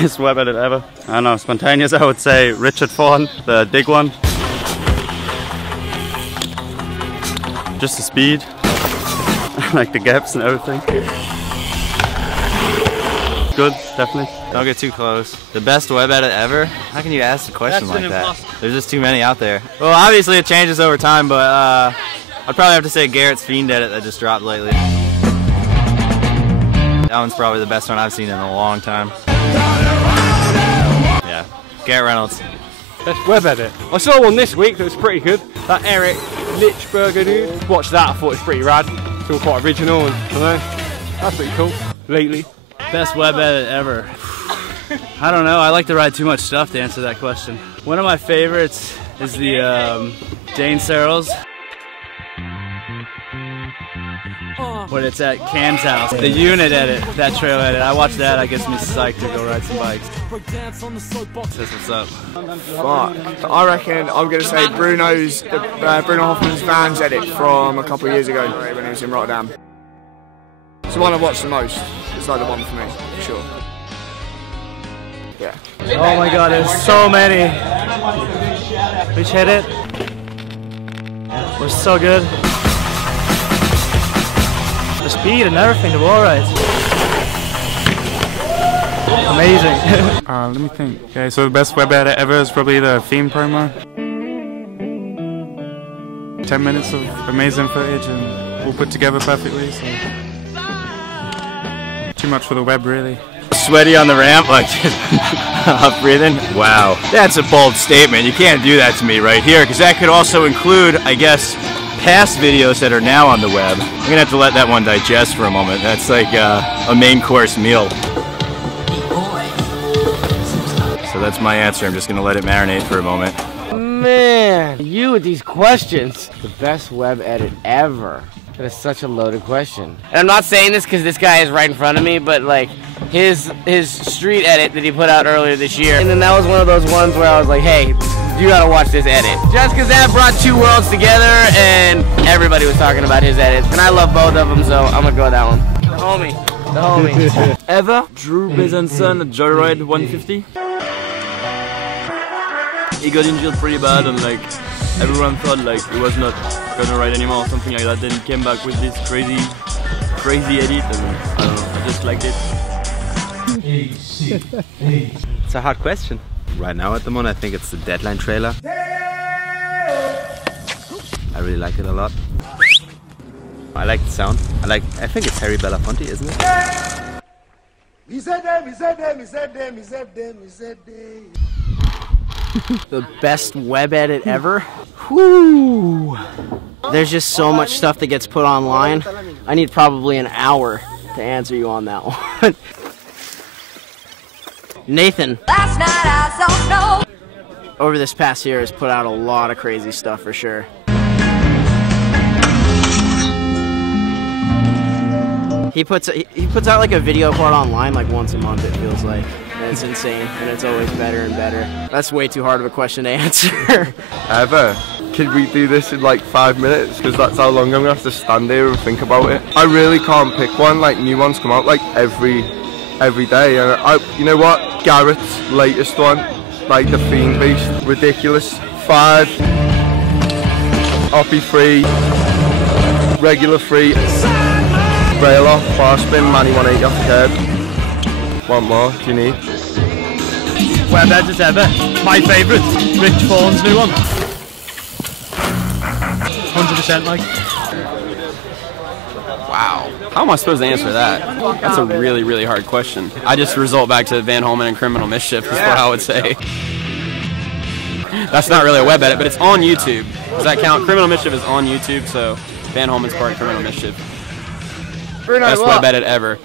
Best web edit ever. I don't know, spontaneous, I would say Richard Fawn, the dig one. Just the speed, like the gaps and everything. Good, definitely. Don't get too close. The best web edit ever? How can you ask a question like that? There's just too many out there. Well, obviously it changes over time, but I'd probably have to say Garrett's Fiend edit that just dropped lately. That one's probably the best one I've seen in a long time. Yeah, Garrett Reynolds. Best web edit. I saw one this week that was pretty good. That Eric Lichberger dude. Watched that, I thought it was pretty rad. It's all quite original and, I don't know, that's pretty cool. Lately. Best web edit ever. I don't know, I like to ride too much stuff to answer that question. One of my favorites is the Dane Searles. When it's at Cam's house. The unit edit, that trail edit. I watch that, it gets me psyched to go ride some bikes. That's what's up. Fuck. I reckon I'm going to say Bruno Hoffman's Vans edit from a couple of years ago when he was in Rotterdam. It's the one I've watched the most. It's like the one for me, for sure. Yeah. Oh my god, there's so many. Which edit? Was so good. The speed and everything, the wall rides. Amazing. Let me think. Okay, so the best web edit ever is probably the theme promo. 10 minutes of amazing footage and all put together perfectly. So. Too much for the web, really. Sweaty on the ramp, like just breathing. Wow, that's a bold statement. You can't do that to me right here, because that could also include, I guess, past videos that are now on the web. I'm gonna have to let that one digest for a moment. That's like a main course meal. So that's my answer. I'm just gonna let it marinate for a moment. Man, you with these questions. The best web edit ever. That is such a loaded question. And I'm not saying this because this guy is right in front of me, but like his street edit that he put out earlier this year. And then that was one of those ones where I was like, hey, you gotta watch this edit. Just because that brought two worlds together and everybody was talking about his edits. And I love both of them, so I'm gonna go with that one. The homie. The homie. Ever? Drew Bezanson at Joyride 150. He got injured pretty bad and like everyone thought like he was not gonna ride anymore or something like that. Then he came back with this crazy edit and I don't know, I just liked it. It's a hard question. Right now at the moment I think it's the Deadline trailer. I really like it a lot. I like the sound. I think it's Harry Belafonte, isn't it? He said them, he said them, he said them, he said them, he said them. The best web edit ever? Whoo! There's just so much stuff that gets put online. I need probably an hour to answer you on that one. Nathan. Last night I saw snow. Over this past year has put out a lot of crazy stuff for sure. He puts out like a video part online like once a month, it feels like. And it's insane, and it's always better and better. That's way too hard of a question to answer. Ever? Could we do this in like 5 minutes? Because that's how long I'm gonna have to stand here and think about it. I really can't pick one. Like new ones come out like every day, and you know what? Garrett's latest one, like the Fiend Beast, ridiculous. 5, Oppie 3, regular 3, rail off, bar spin, Manny 180 off the curb. One more, do you need? Web edit ever. My favourite, Rich Fawn's new one. 100% like. Wow. How am I supposed to answer that? That's a really, really hard question. I just result back to Van Holman and Criminal Mischief is what I would say. That's not really a web edit, but it's on YouTube. Does that count? Criminal Mischief is on YouTube, so Van Holman's part of Criminal Mischief. Best web edit ever.